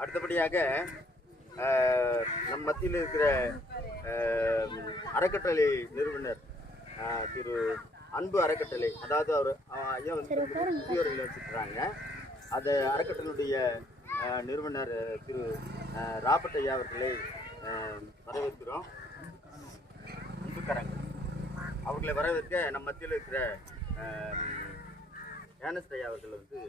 அடுத்தபடியாக நம் மத்தியில் இருக்கிற அறக்கட்டளை நிறுவனர் திரு அன்பு அறக்கட்டளை, அதாவது அவர் ஐயா வந்து முதியோர்கள் வச்சுக்கிறாங்க. அந்த அறக்கட்டளையுடைய நிறுவனர் திரு ராபர்ட் ஐயா அவர்களை வரவேற்கிறோம். அன்புக்காரங்க அவர்களை வரவேற்க நம் மத்தியில் இருக்கிற ஏனஸ்ட் ஐயா அவர்கள் வந்து